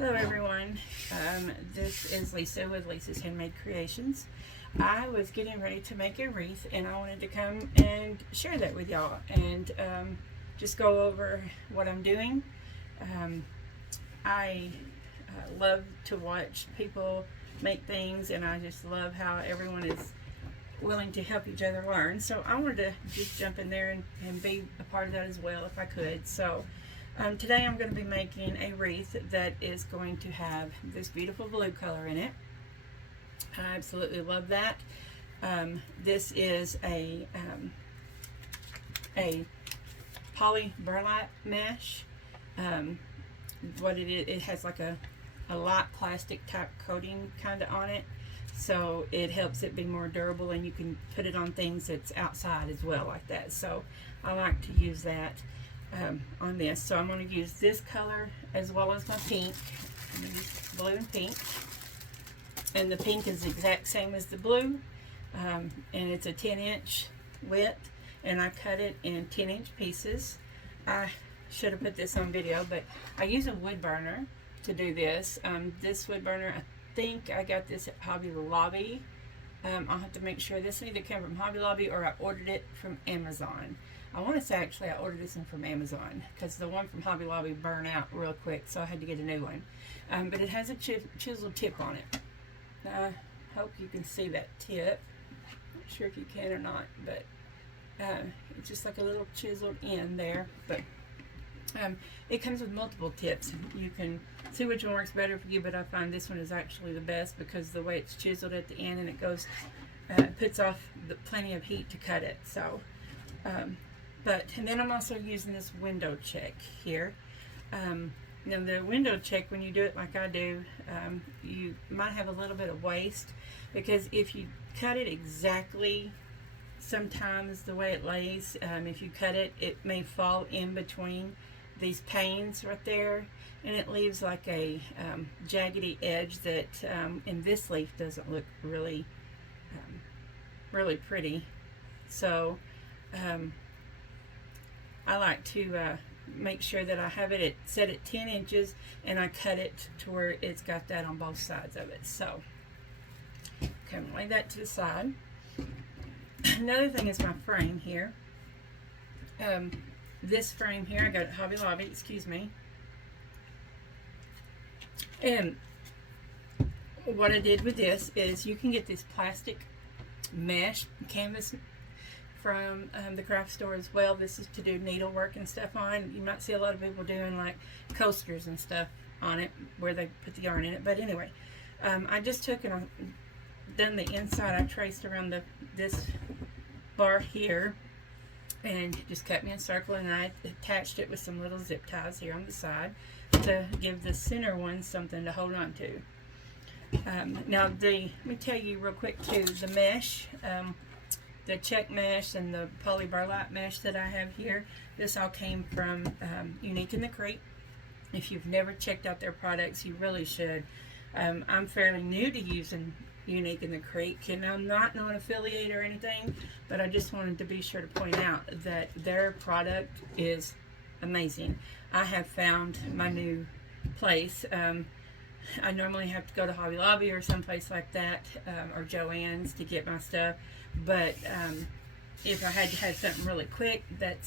Hello everyone, this is Lisa with Lisa's Handmade Creations. I was getting ready to make a wreath and I wanted to come and share that with y'all and just go over what I'm doing. I love to watch people make things, and I just love how everyone is willing to help each other learn. So I wanted to just jump in there and be a part of that as well if I could. So today I'm going to be making a wreath that is going to have this beautiful blue color in it. I absolutely love that. This is a poly burlap mesh. What it is, it has like a light plastic type coating kind of on it, so it helps it be more durable, and you can put it on things that's outside as well like that. So I like to use that on this. So I'm going to use this color as well as my pink. I'm going to use blue and pink, and the pink is the exact same as the blue, and it's a 10-inch width, and I cut it in 10-inch pieces. I should have put this on video, but I use a wood burner to do this. This wood burner, I think I got this at Hobby Lobby. I'll have to make sure. This either came from Hobby Lobby or I ordered it from Amazon. I want to say actually I ordered this one from Amazon because the one from Hobby Lobby burned out real quick, so I had to get a new one. But it has a chiseled tip on it. Now, I hope you can see that tip. Not sure if you can or not, but it's just like a little chiseled end there. But it comes with multiple tips. You can see which one works better for you, but I find this one is actually the best because the way it's chiseled at the end, and it goes, puts off plenty of heat to cut it. So, and then I'm also using this window check here. Now the window check, when you do it like I do, you might have a little bit of waste, because if you cut it exactly, sometimes the way it lays, if you cut it, it may fall in between these panes right there, and it leaves like a jaggedy edge that in this leaf doesn't look really really pretty. So I like to make sure that I have it set at 10 inches, and I cut it to where it's got that on both sides of it. So okay, I'm gonna lay that to the side. Another thing is my frame here. This frame here, I got it at Hobby Lobby, excuse me. And what I did with this is, you can get this plastic mesh canvas from the craft store as well. This is to do needlework and stuff on. You might see a lot of people doing like coasters and stuff on it where they put the yarn in it. But anyway, I just took and done the inside. I traced around this bar here and just cut me a circle, and I attached it with some little zip ties here on the side to give the center one something to hold on to. Now let me tell you real quick too, the mesh, the check mesh and the poly burlap mesh that I have here, this all came from Unique in the Creek. If you've never checked out their products, you really should. I'm fairly new to using Unique in the Creek, and I'm not an affiliate or anything, but I just wanted to be sure to point out that their product is amazing. I have found my new place. I normally have to go to Hobby Lobby or someplace like that, or Joann's to get my stuff, but if I had to have something really quick, that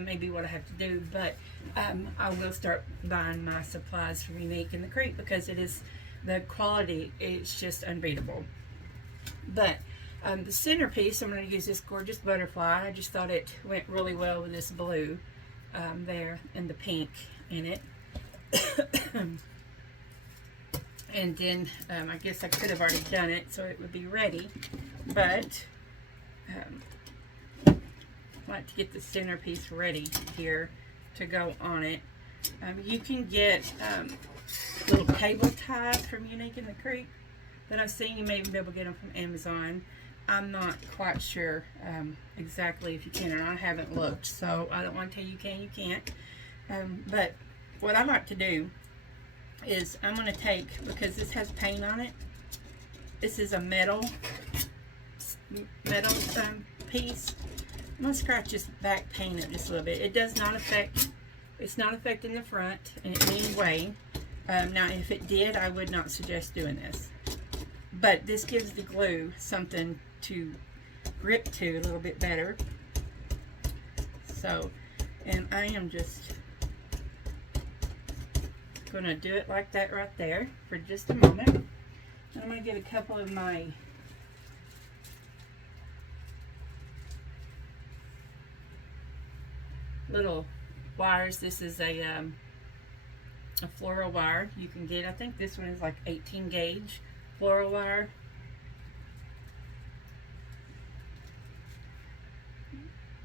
may be what I have to do. But I will start buying my supplies from Unique in the Creek, because it is, the quality is just unbeatable. But the centerpiece, I'm going to use this gorgeous butterfly. I just thought it went really well with this blue there and the pink in it. And then I guess I could have already done it so it would be ready, but I like to get the centerpiece ready here to go on it. You can get little cable ties from Unique in the Creek that I've seen. You may even be able to get them from Amazon. I'm not quite sure exactly if you can, and I haven't looked, so I don't want to tell you can, you can't. But what I like to do is, I'm going to take, because this has paint on it, this is a metal piece. I'm going to scratch this back paint up just a little bit. It does not affect, it's not affecting the front in any way. Now if it did, I would not suggest doing this, but this gives the glue something to grip to a little bit better. So, and I am just gonna do it like that right there for just a moment. And I'm gonna get a couple of my little wires. This is a floral wire you can get. I think this one is like 18 gauge floral wire.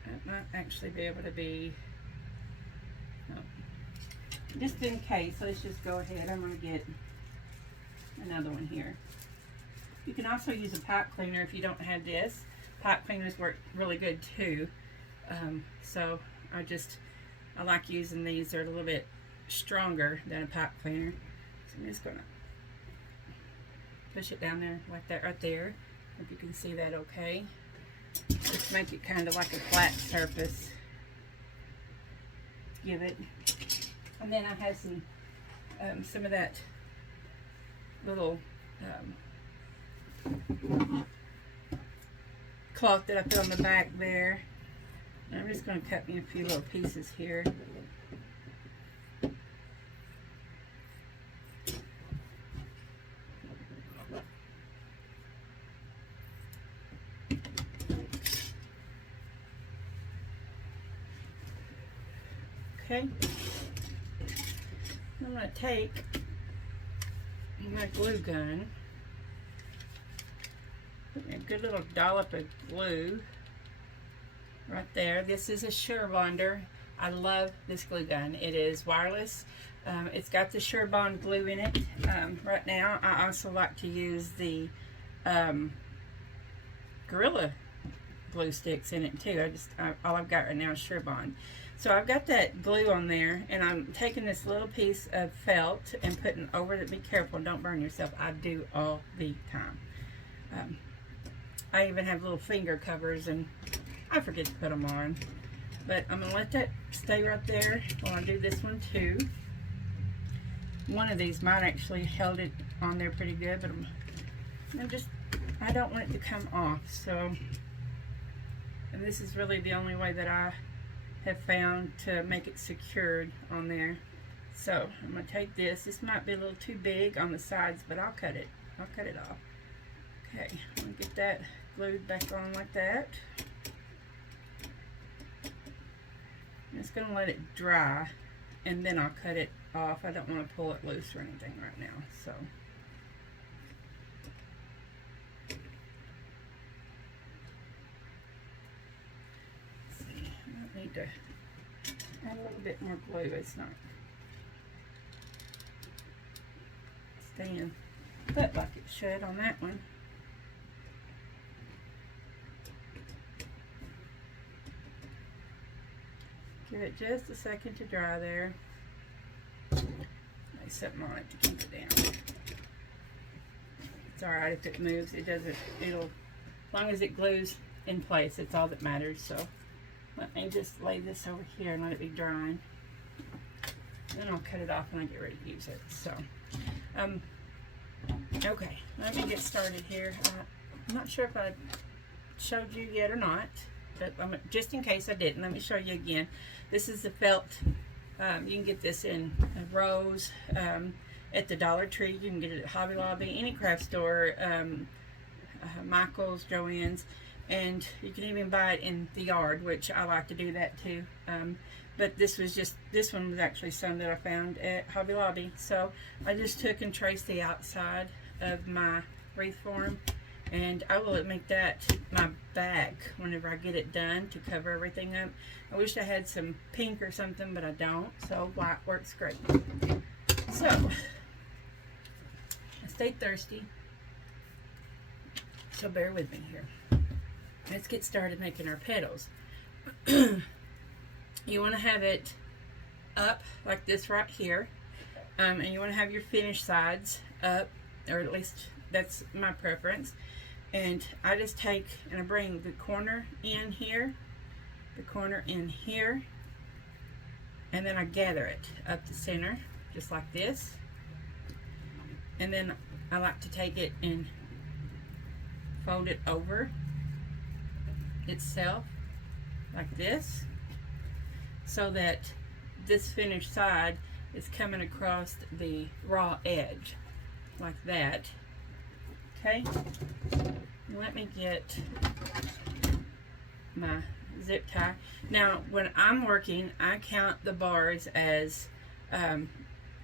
That might actually be able to be, oh, just in case, let's just go ahead. I'm going to get another one here. You can also use a pipe cleaner if you don't have this. Pipe cleaners work really good too. So I like using these. They're a little bit stronger than a pipe cleaner. So I'm just going to push it down there like that right there. Hope you can see that okay. Just make it kind of like a flat surface. Give it. And then I have some of that little cloth that I put on the back there. And I'm just going to cut me a few little pieces here. Okay, I'm going to take my glue gun, put a good little dollop of glue right there. This is a Surebonder. I love this glue gun. It is wireless. It's got the Surebond glue in it. Right now, I also like to use the Gorilla glue sticks in it too. All I've got right now is Surebond. So I've got that glue on there, and I'm taking this little piece of felt and putting over it. Be careful, don't burn yourself. I do all the time. I even have little finger covers, and I forget to put them on. But I'm going to let that stay right there while I do this one too. One of these might actually held it on there pretty good, but I don't want it to come off. So, and this is really the only way that I have found to make it secured on there. So I'm going to take this. This might be a little too big on the sides, but I'll cut it. I'll cut it off. Okay, I'm going to get that glued back on like that. I'm just going to let it dry, and then I'll cut it off. I don't want to pull it loose or anything right now. So to add a little bit more glue. It's not staying put like it should on that one. Give it just a second to dry there. Lay something on it to keep it down. It's alright if it moves. It doesn't, as long as it glues in place, it's all that matters. So let me just lay this over here and let it be drying. Then I'll cut it off when I get ready to use it. So, okay, let me get started here. I'm not sure if I showed you yet or not, but just in case I didn't, let me show you again. This is the felt. You can get this in rows at the Dollar Tree. You can get it at Hobby Lobby, any craft store, Michael's, Joann's. And you can even buy it in the yard, which I like to do that too. But this one was actually some that I found at Hobby Lobby. So I just took and traced the outside of my wreath form, and I will make that my back whenever I get it done to cover everything up. I wish I had some pink or something, but I don't, so white works great. So I stayed thirsty, so bear with me here. Let's get started making our petals. You want to have it up like this right here, and you want to have your finished sides up, or at least that's my preference. And I just take and I bring the corner in here, the corner in here, and then I gather it up the center just like this. and then I like to take it and fold it over itself like this, so that this finished side is coming across the raw edge like that. Okay, let me get my zip tie. Now when I'm working, I count the bars as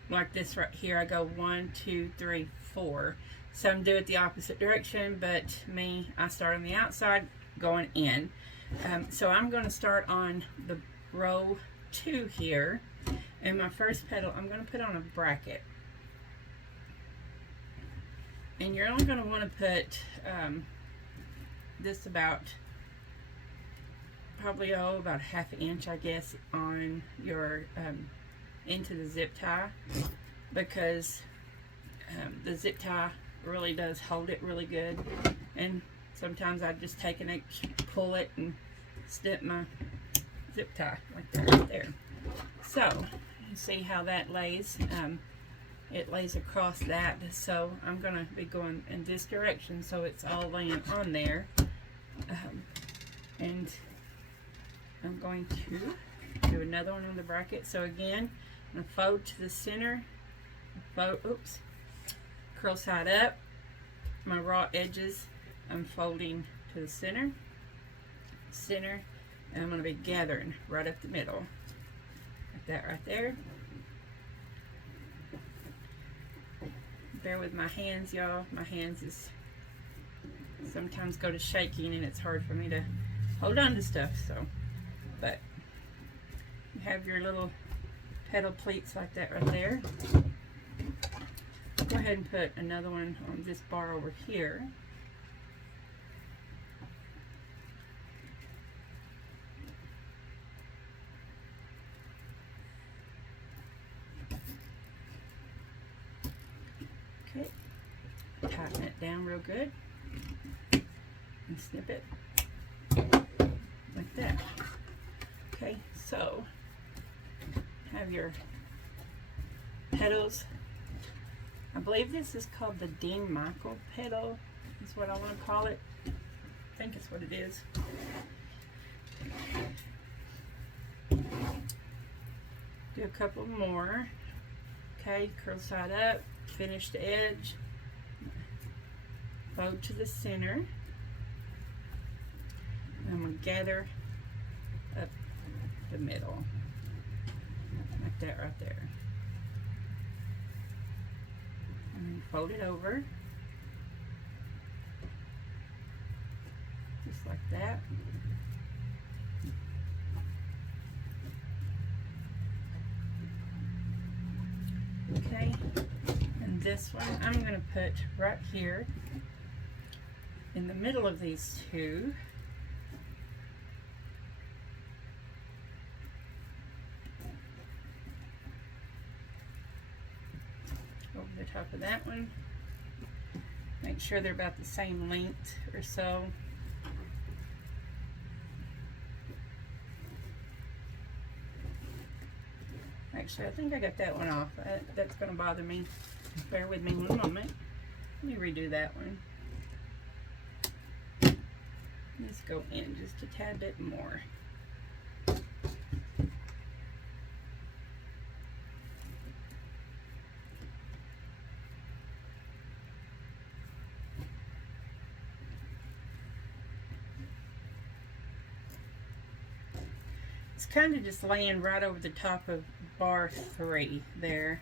like this right here. I go 1, 2, 3, 4. Some do it the opposite direction, but me, I start on the outside going in. So I'm going to start on the row 2 here, and my first petal I'm going to put on a bracket, and you're only going to want to put this about probably about 1/2 inch, I guess, on your into the zip tie, because the zip tie really does hold it really good. And sometimes I just take an H, pull it, and snip my zip tie like that right there. So you see how that lays. It lays across that, so I'm going to be going in this direction, so it's all laying on there. And I'm going to do another one on the bracket. So again, I'm going to fold to the center, curl side up. My raw edges I'm folding to the center, and I'm going to be gathering right up the middle, like that right there. Bear with my hands, y'all. My hands is sometimes go to shaking, and it's hard for me to hold on to stuff. So, but you have your little petal pleats like that right there. Go ahead and put another one on this bar over here. Okay, tighten it down real good and snip it like that. Okay, so have your petals. I believe this is called the Dean Michael petal, is what I want to call it. I think it's what it is. Do a couple more. Okay, curl side up, finish the edge, fold to the center. I'm going to gather up the middle, like that right there. And then fold it over, just like that. Okay, and this one I'm going to put right here in the middle of these two. Over the top of that one. Make sure they're about the same length or so. Actually, I think I got that one off. That's going to bother me. Bear with me one moment. Let me redo that one. Let's go in just a tad bit more. It's kind of just laying right over the top of bar 3 there.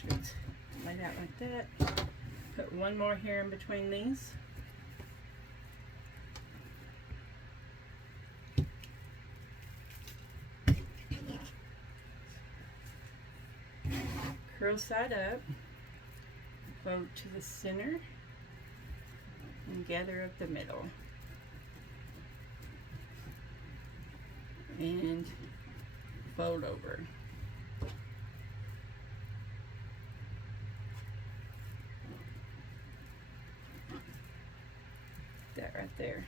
Should lay it out like that. Put one more here in between these. Curl side up, fold to the center, and gather up the middle. And fold over. right there.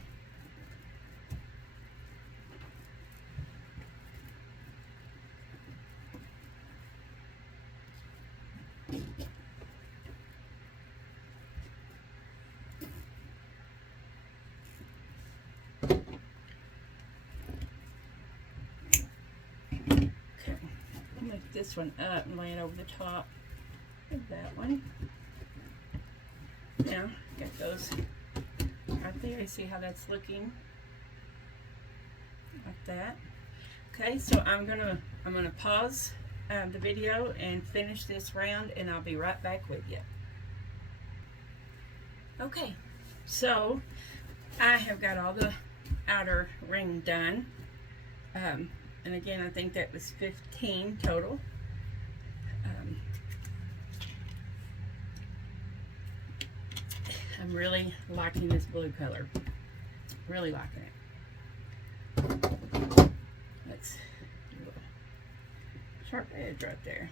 Lift this one up and lay it over the top of that one. Now, got those right there. You see how that's looking? Like that. Okay, so I'm gonna pause the video and finish this round, and I'll be right back with you. Okay, so I have got all the outer ring done. And again, I think that was 15 total. I'm really liking this blue color. Really liking it. Let's do a sharp edge right there.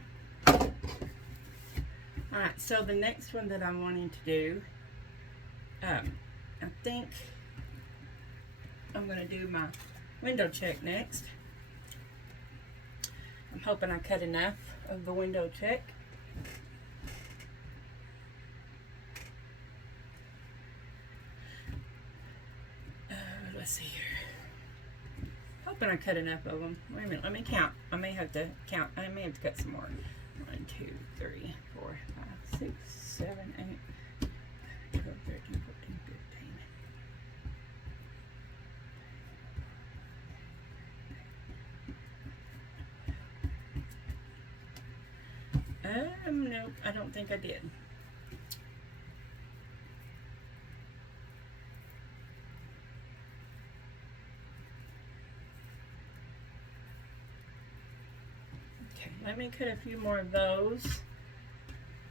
Alright, so the next one that I'm wanting to do, I think I'm going to do my window check next. I'm hoping I cut enough of the window check. Let's see here. Hoping I cut enough of them. Wait a minute, let me count. I may have to count. I may have to cut some more. 1, 2, 3, 4, 5, 6, 7, 8, 12, 13, 14, 15. Nope, I don't think I did. Okay, let me cut a few more of those.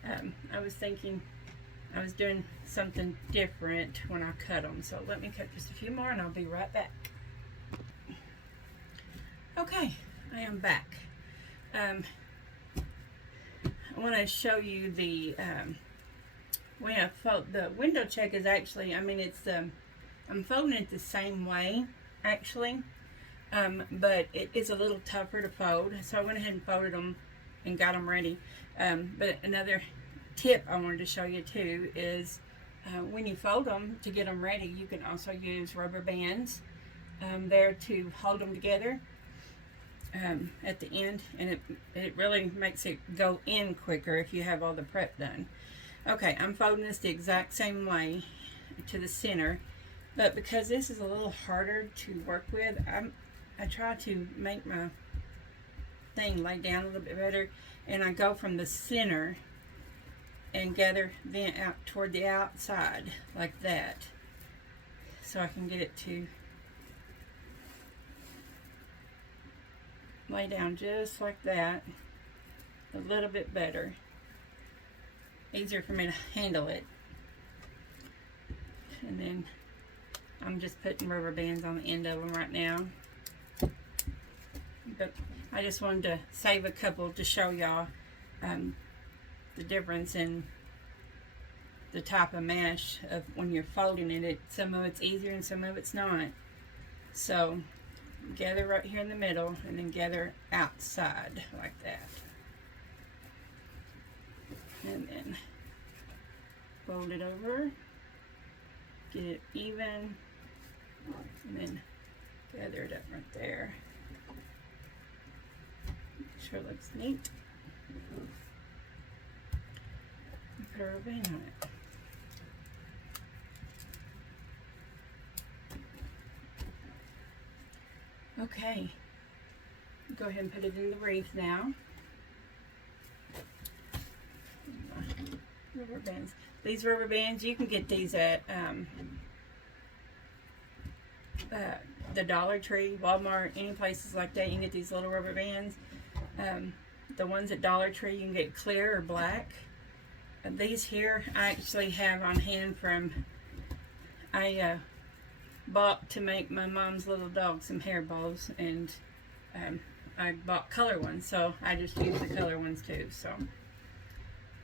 I was thinking I was doing something different when I cut them, so let me cut just a few more and I'll be right back. Okay, I am back. I want to show you the way I fold. The window check is actually, I mean, it's I'm folding it the same way actually, but it is a little tougher to fold, so I went ahead and folded them and got them ready. But another tip I wanted to show you too is when you fold them to get them ready, you can also use rubber bands there to hold them together at the end, and it really makes it go in quicker if you have all the prep done. Okay, I'm folding this the exact same way to the center, but because this is a little harder to work with, I try to make my thing lay down a little bit better, and I go from the center and gather then out toward the outside like that, so I can get it to lay down just like that, a little bit better. Easier for me to handle it. And then I'm just putting rubber bands on the end of them right now. But I just wanted to save a couple to show y'all the difference in the type of mesh of when you're folding it. Some of it's easier and some of it's not. So gather right here in the middle and then gather outside like that, and then fold it over, get it even, and then gather it up right there. Sure looks neat. Put a rubber band on it. Okay, go ahead and put it in the wreath now. Rubber bands. These rubber bands, you can get these at the Dollar Tree, Walmart, any places like that. You can get these little rubber bands. The ones at Dollar Tree, you can get clear or black. These here, I actually have on hand from, I bought to make my mom's little dog some hair bows, and I bought color ones, so I just use the color ones too. So,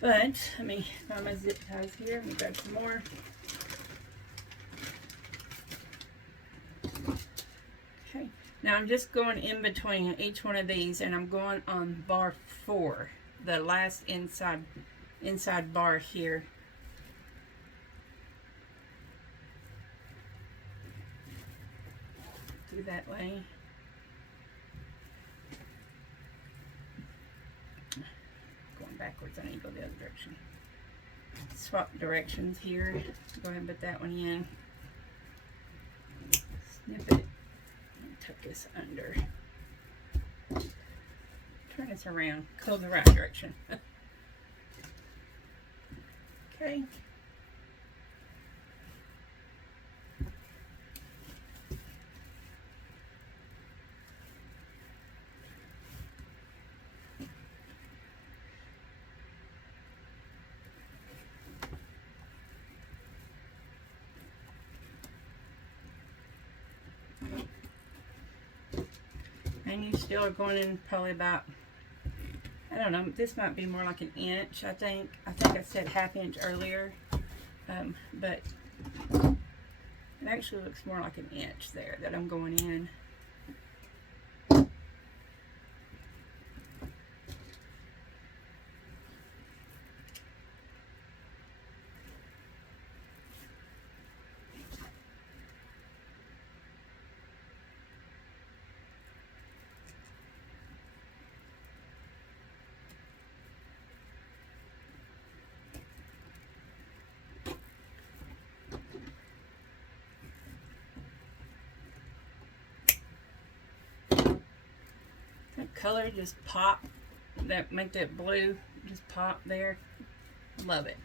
but let me find my zip ties here. Let me grab some more. Okay, now I'm just going in between each one of these, and I'm going on bar 4, the last inside bar here. Do that way. Going backwards, I need to go the other direction. Swap directions here. Go ahead and put that one in. Snip it. Tuck this under. Turn this around. Go the right direction. Okay. And you still are going in probably about, I don't know, this might be more like an inch, I think. I think I said ½ inch earlier, but it actually looks more like an inch there that I'm going in. Color just pop, that make that blue just pop there. Love it.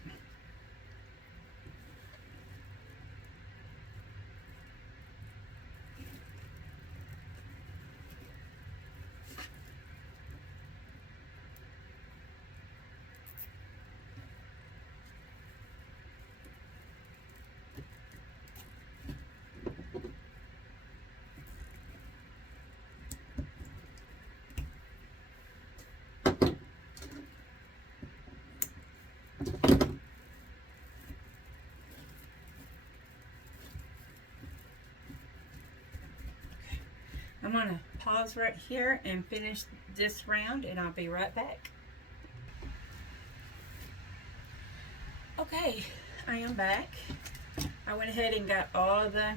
I'm going to pause right here and finish this round, and I'll be right back. Okay, I am back. I went ahead and got all the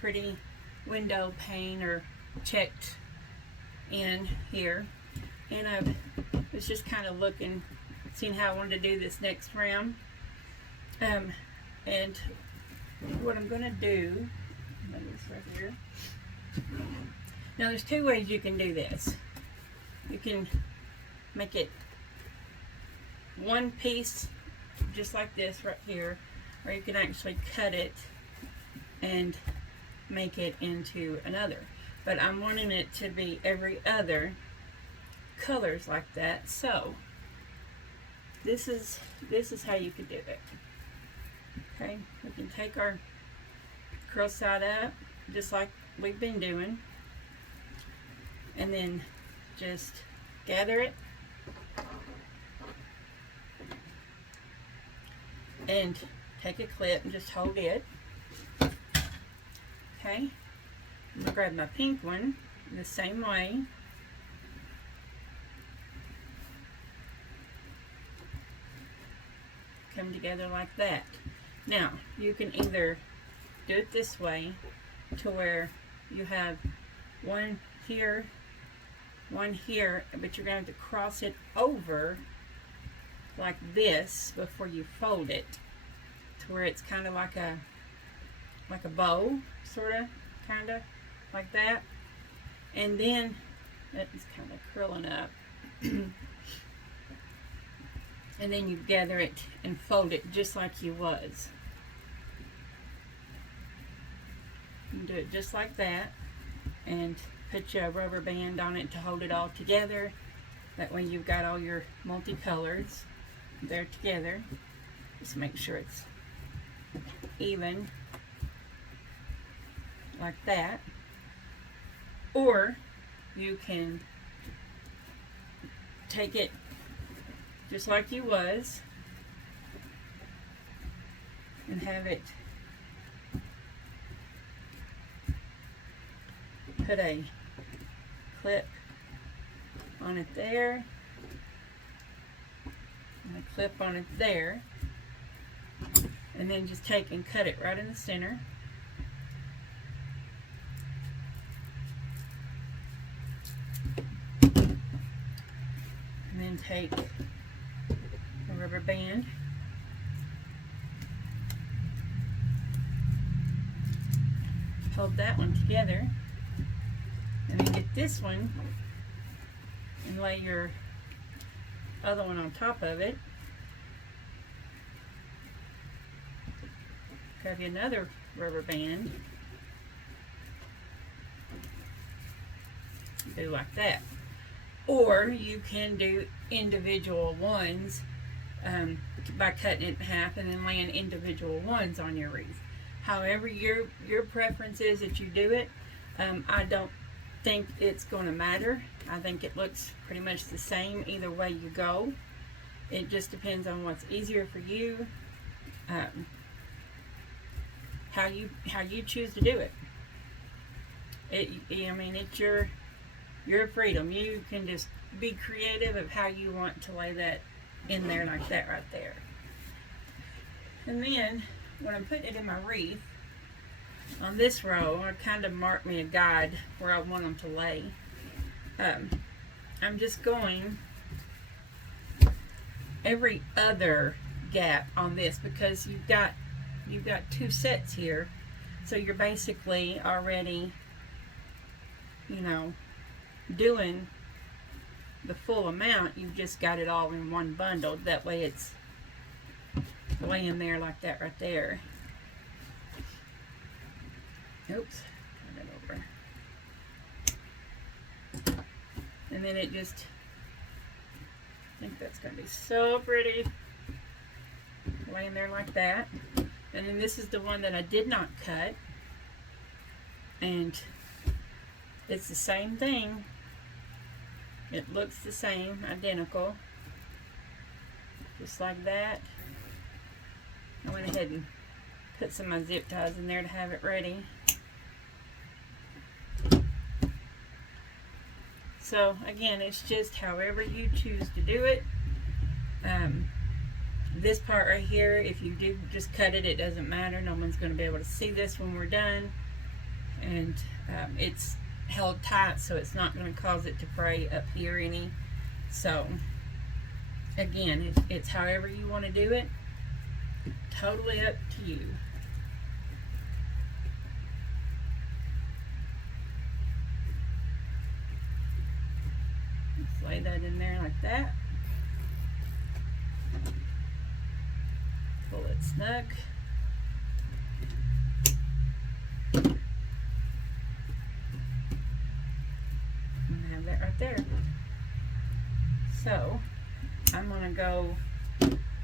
pretty window pane or checked in here, and I was just kind of looking, seeing how I wanted to do this next round. And what I'm going to do, this right here. Now there's 2 ways you can do this. You can make it one piece just like this right here, or you can actually cut it and make it into another. But I'm wanting it to be every other colors like that. So this is how you could do it. Okay, we can take our curl side up just like we've been doing, and then just gather it and take a clip and just hold it. Okay, I'm gonna grab my pink one the same way. Come together like that. Now you can either do it this way to where you have one here, but you're going to have to cross it over like this before you fold it, to where it's kind of like a bow, sort of, kind of like that. And then it's kind of curling up. And then you gather it and fold it just like you was. You can do it just like that, and put your rubber band on it to hold it all together. That way you've got all your multicolors there together. Just make sure it's even like that. Or you can take it just like you was and have it put a clip on it there, and a clip on it there, and then just take and cut it right in the center. And then take a rubber band, hold that one together, and then get this one and lay your other one on top of it. Grab you another rubber band, do like that. Or you can do individual ones by cutting it in half and then laying individual ones on your wreath. However your preference is that you do it, I don't think it's going to matter. I think it looks pretty much the same either way you go. It just depends on what's easier for you, how you choose to do it. I mean, it's your freedom. You can just be creative of how you want to lay that in there like that right there. And then when I'm putting it in my wreath, on this row, I kind of mark me a guide where I want them to lay. I'm just going every other gap on this because you've got 2 sets here, so you're basically already, you know, doing the full amount. You've just got it all in one bundle. That way it's laying there like that right there. Oops, turn it over. And then it just, I think that's going to be so pretty, laying there like that. And then this is the one that I did not cut, and it's the same thing. It looks the same, identical, just like that. I went ahead and put some of my zip ties in there to have it ready. So again, it's just however you choose to do it. This part right here, if you do just cut it, it doesn't matter. No one's going to be able to see this when we're done. And it's held tight, so it's not going to cause it to fray up here any. So again, it's however you want to do it. Totally up to you. Just lay that in there like that. Pull it snug. And have that right there. So I'm going to go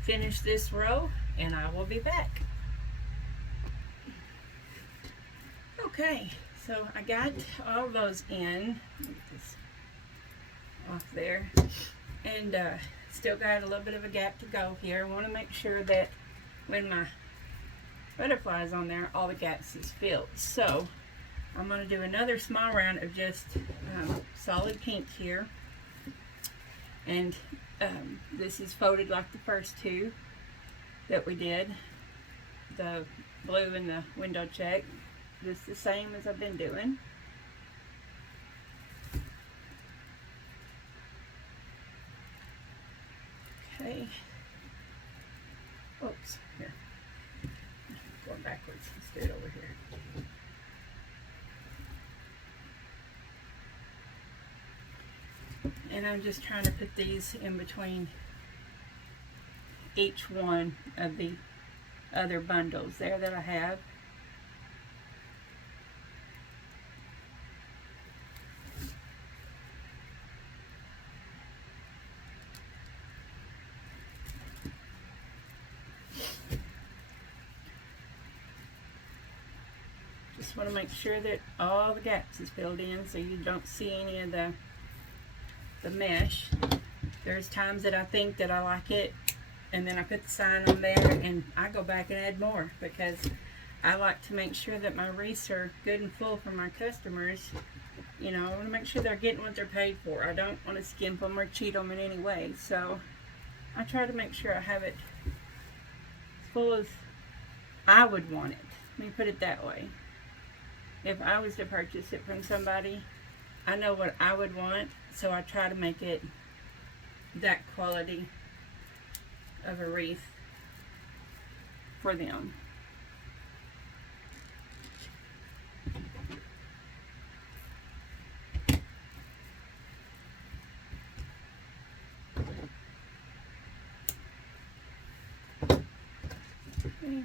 finish this row and I will be back. Okay, so I got all those in. Get this off there. And still got a little bit of a gap to go here. I want to make sure that when my butterfly is on there, all the gaps is filled. So I'm going to do another small round of just solid pink here. And this is folded like the first two that we did, the blue and the window check. Just the same as I've been doing. Okay. Oops, here. Going backwards. Let's do it over here. And I'm just trying to put these in between each one of the other bundles there that I have. Just want to make sure that all the gaps is filled in so you don't see any of the mesh. There's times that I think that I like it and then I put the sign on there and I go back and add more because I like to make sure that my wreaths are good and full for my customers You know, I want to make sure they're getting what they're paid for. I don't want to skimp them or cheat them in any way. So I try to make sure I have it as full as I would want it. Let me put it that way. If I was to purchase it from somebody, I know what I would want, so I try to make it that quality of a wreath for them. Okay.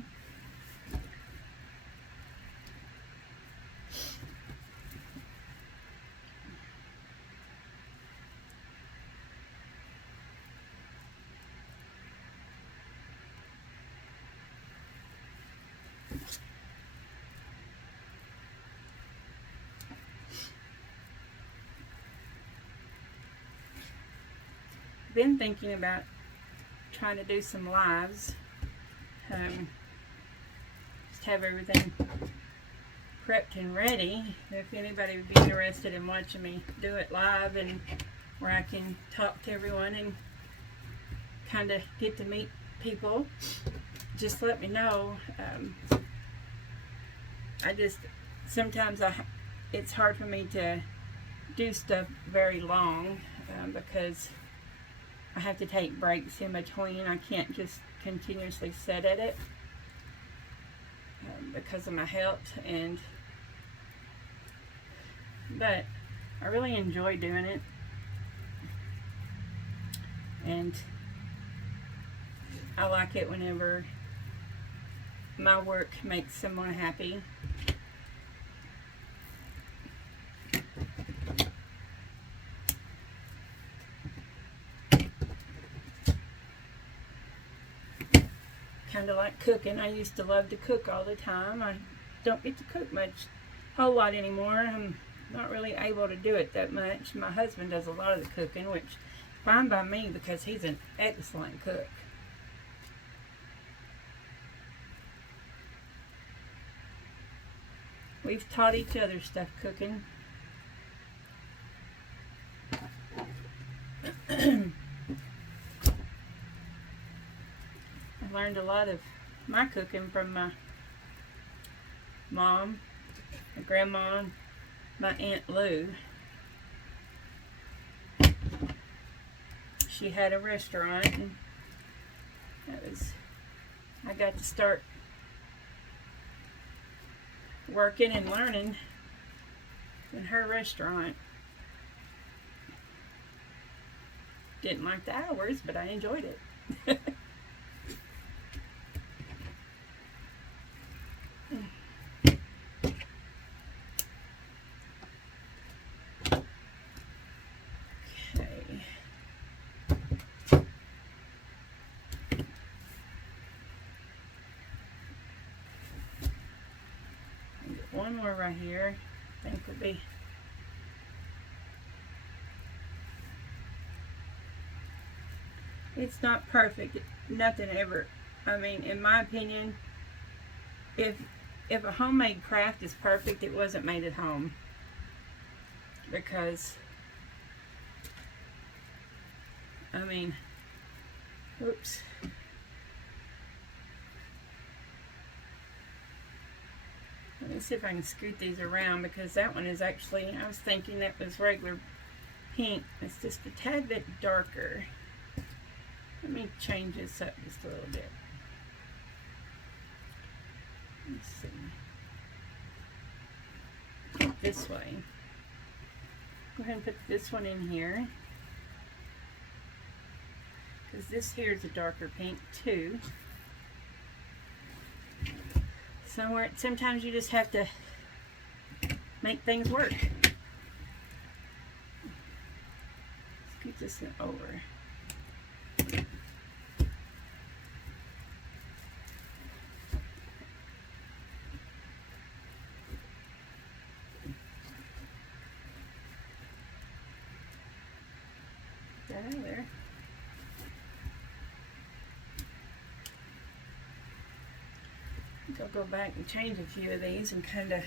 Been thinking about trying to do some lives. Just have everything prepped and ready. If anybody would be interested in watching me do it live, and where I can talk to everyone and kind of get to meet people, just let me know. I just sometimes it's hard for me to do stuff very long because I have to take breaks in between. I can't just continuously sit at it because of my health, but I really enjoy doing it, and I like it whenever my work makes someone happy. Kind of like cooking. I used to love to cook all the time. I don't get to cook much, a whole lot anymore. I'm not really able to do it that much. My husband does a lot of the cooking, which is fine by me because he's an excellent cook. We've taught each other stuff cooking. I learned a lot of my cooking from my mom, my grandma, and my Aunt Lou. She had a restaurant, and I got to start working and learning in her restaurant. Didn't like the hours, but I enjoyed it. One more right here, I think would be. It's not perfect. Nothing ever. I mean, in my opinion, if a homemade craft is perfect, it wasn't made at home. Because, I mean, whoops. Let me see if I can scoot these around, because that one is actually, I was thinking that was regular pink. It's just a tad bit darker. Let me change this up just a little bit. Let's see. This way. Go ahead and put this one in here, because this here is a darker pink too. Sometimes you just have to make things work. Scoot this over. Get that out of there. I'll go back and change a few of these and kind of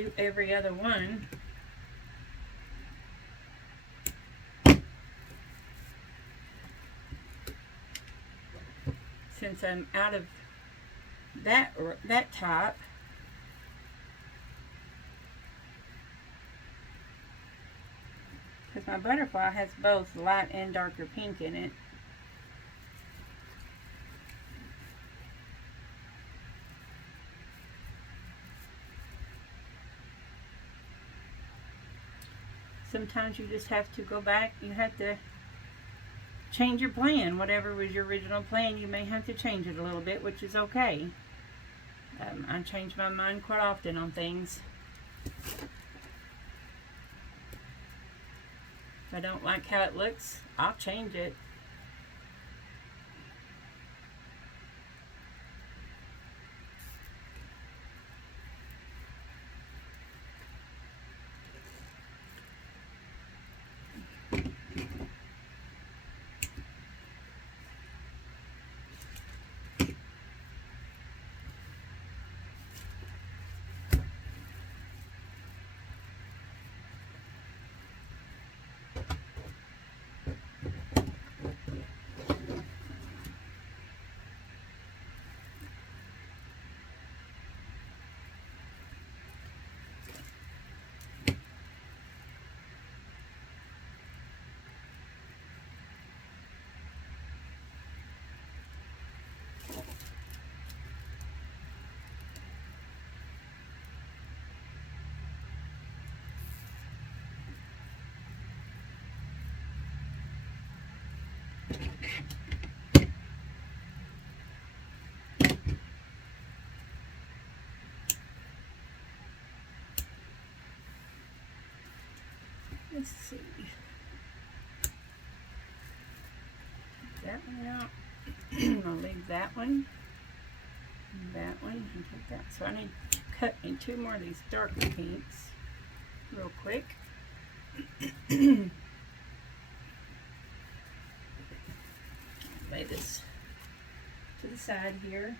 do every other one. Since I'm out of that top, because my butterfly has both light and darker pink in it. Sometimes you just have to go back. You have to change your plan. Whatever was your original plan, you may have to change it a little bit, which is okay. I change my mind quite often on things. If I don't like how it looks, I'll change it. Let's see. Take that one out. I'll leave that one. And that one. And take that. So I need to cut in 2 more of these darker pinks real quick. Lay this to the side here.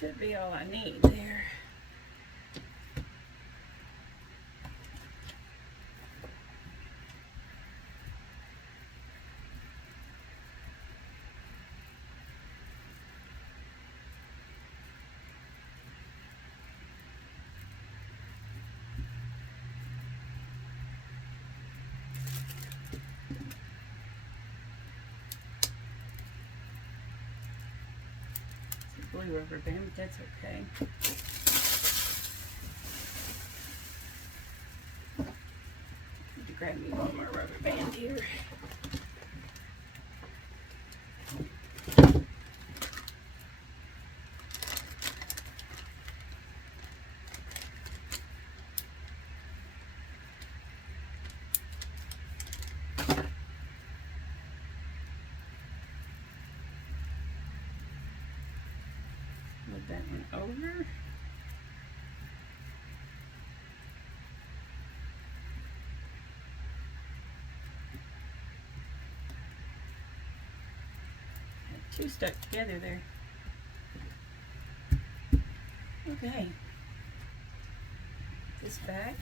Should be all I need there. Blue rubber band, but that's okay. Need to grab me one more rubber band here. Move that one over. Got 2 stuck together there. Okay. This back.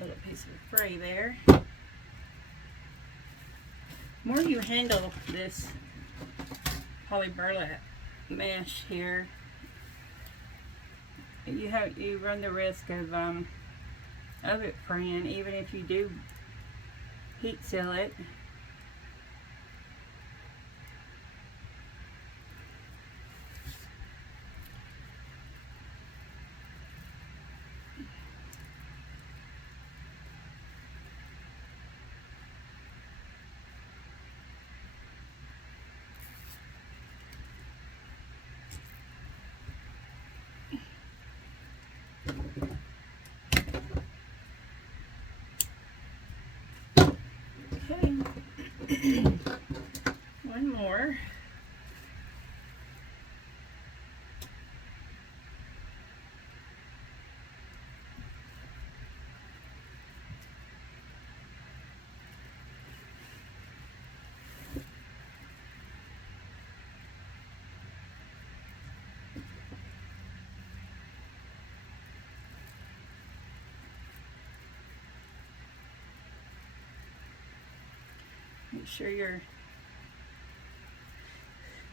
Little piece of fray there. The more you handle this poly burlap mesh here, you run the risk of it fraying, even if you do heat seal it. Okay. One more. Make sure your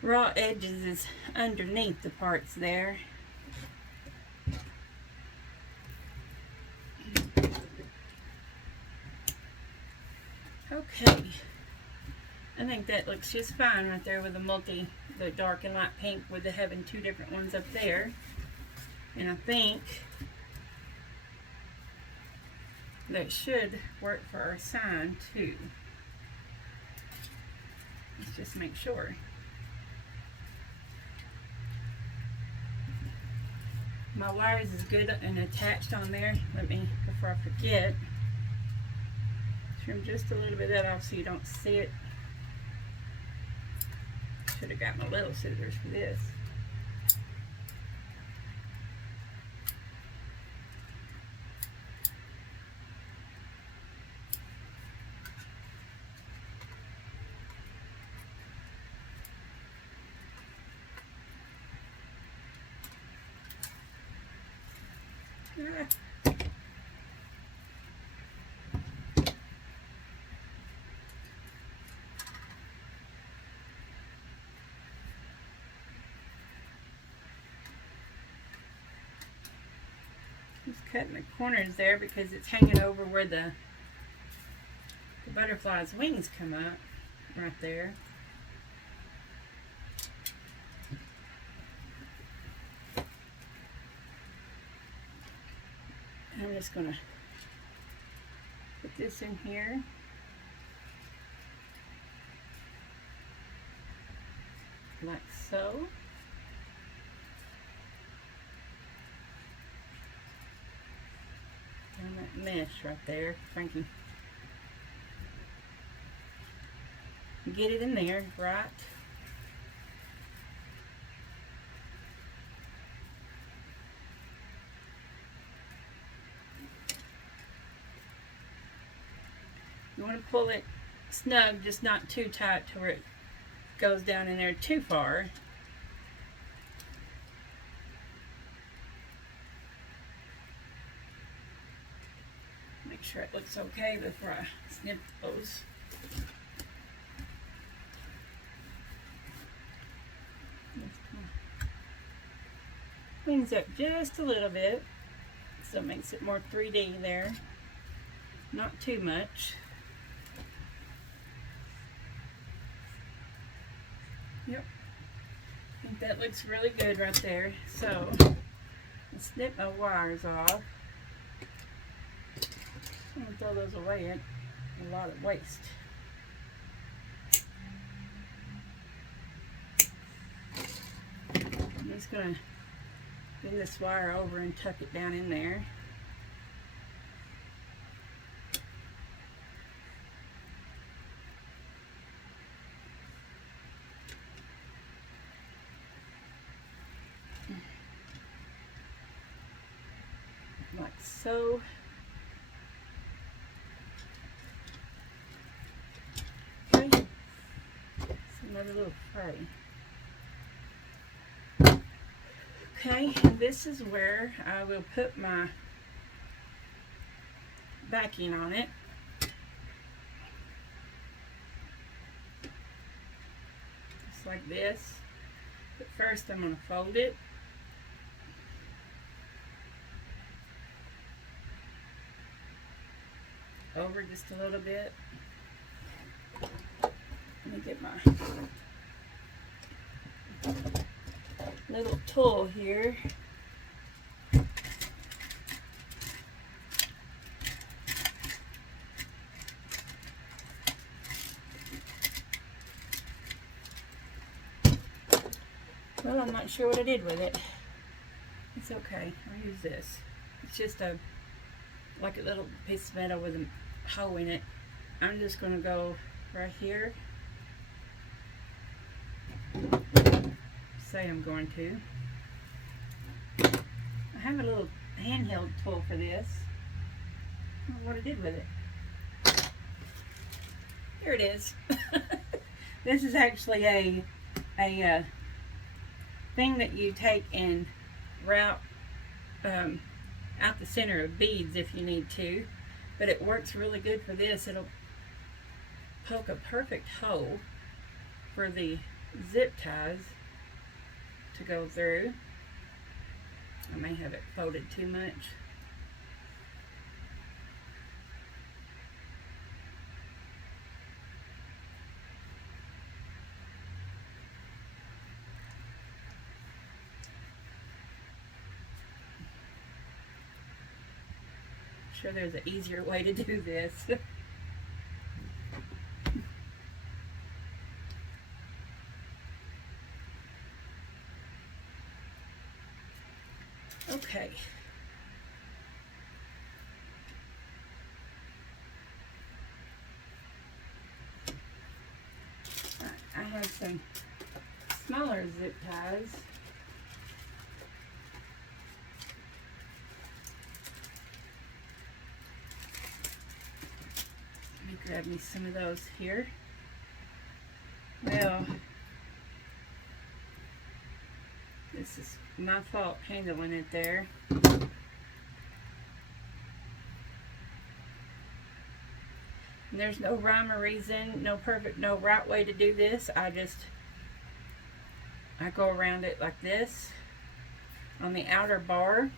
raw edges is underneath the parts there. Okay, I think that looks just fine right there with the dark and light pink, with the having two different ones up there. And I think that should work for our sign too. Let's just make sure. My wires is good and attached on there. Let me, before I forget, trim just a little bit of that off so you don't see it. Should have got my little scissors for this. Just cutting the corners there because it's hanging over where the butterfly's wings come up, right there. I'm just going to put this in here. Like so. And that mesh right there. Thank you. Get it in there, right? You want to pull it snug, just not too tight to where it goes down in there too far. Make sure it looks okay before I snip those. Cleans up just a little bit, so it makes it more 3D there. Not too much. Yep. I think that looks really good right there. So, let's snip my wires off. I'm going to throw those away. It's a lot of waste. I'm just going to bend this wire over and tuck it down in there. Like so. Okay. It's another little fray. Okay, and this is where I will put my backing on it. Just like this. But first I'm going to fold it. Over just a little bit. Let me get my little tool here. Well, I'm not sure what I did with it. It's okay. I'll use this. It's just like a little piece of metal with a hole in it. I'm just going to go right here. Say I'm going to. I have a little handheld tool for this. I don't know what I did with it. Here it is. This is actually a thing that you take and route out the center of beads if you need to, but it works really good for this. It'll poke a perfect hole for the zip ties to go through. I may have it folded too much. Sure, there's an easier way to do this. Okay. I have some smaller zip ties. Let me grab me some of those here. Well, this is my fault handling it there. And there's no rhyme or reason, no right way to do this. I go around it like this on the outer bar.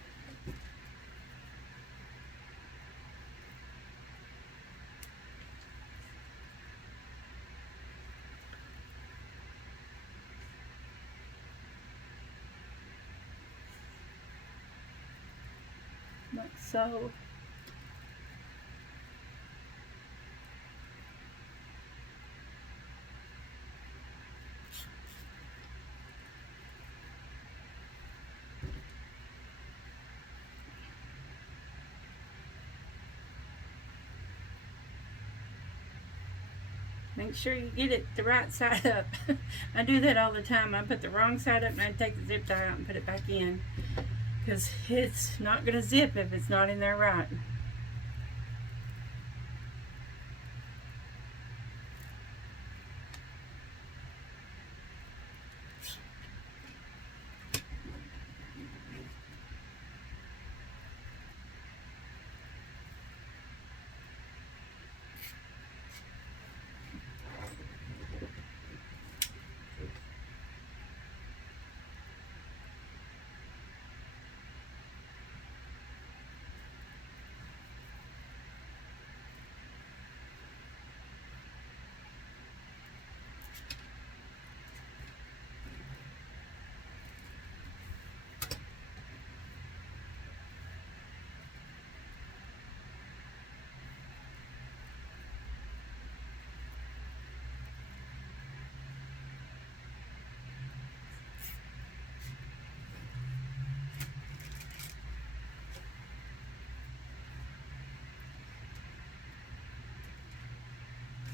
Like so. Make sure you get it the right side up. I do that all the time. I put the wrong side up and I take the zip tie out and put it back in, because it's not going to zip if it's not in there right.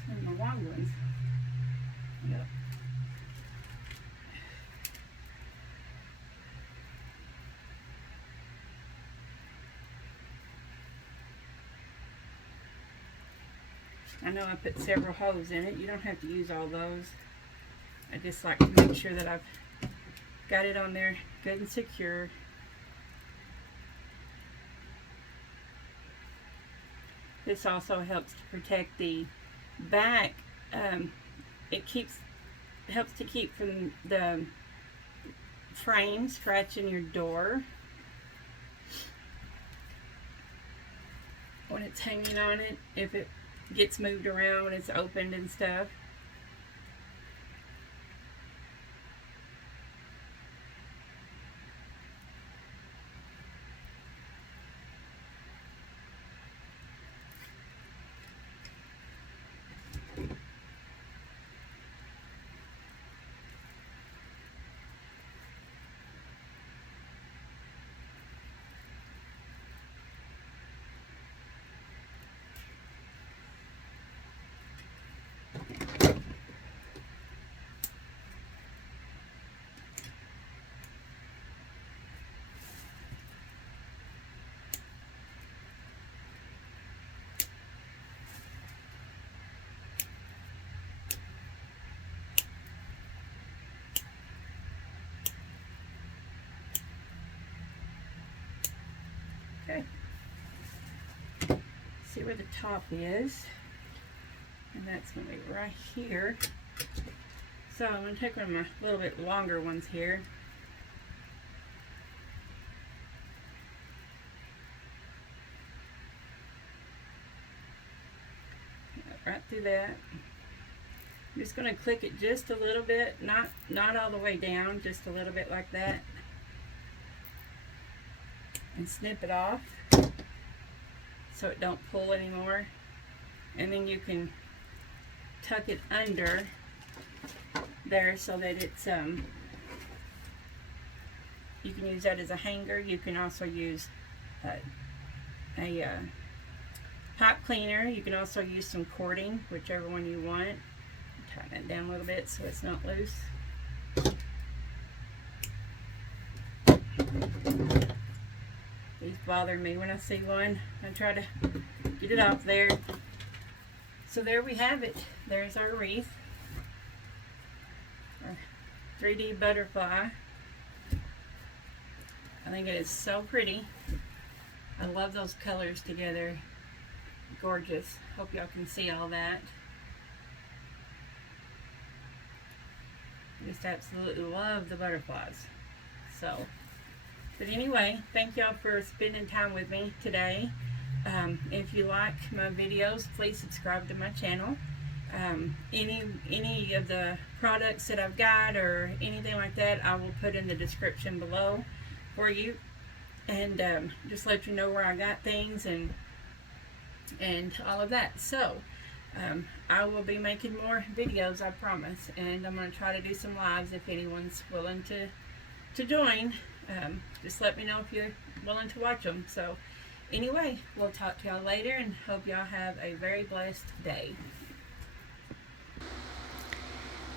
And the long ones. Yep. I know I put several holes in it. You don't have to use all those. I just like to make sure that I've got it on there good and secure. This also helps to protect the back. It helps to keep from the frame scratching your door when it's hanging on it. If it gets moved around when it's opened and stuff. where the top is. And that's going to be right here. So I'm going to take one of my little bit longer ones here. Right through that. I'm just going to click it just a little bit, not all the way down, just a little bit like that. And snip it off so it don't pull anymore. And then you can tuck it under there so that it's you can use that as a hanger. You can also use a pipe cleaner. You can also use some cording, whichever one you want. Tighten it down a little bit so it's not loose. These bother me when I see one. I try to get it off there. So there we have it. There's our wreath. Our 3D butterfly. I think it is so pretty. I love those colors together. Gorgeous. Hope y'all can see all that. Just absolutely love the butterflies. So, but anyway, thank y'all for spending time with me today. If you like my videos, please subscribe to my channel. Any of the products that I've got or anything like that, I will put in the description below for you, and just let you know where I got things and all of that. So I will be making more videos, I promise, and I'm going to try to do some lives if anyone's willing to join. Just let me know if you're willing to watch them. So anyway, we'll talk to y'all later, and hope y'all have a very blessed day.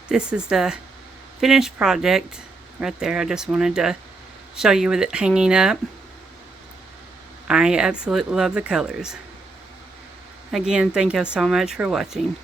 This is the finished project right there. I just wanted to show you with it hanging up. I absolutely love the colors. Again, thank you so much for watching.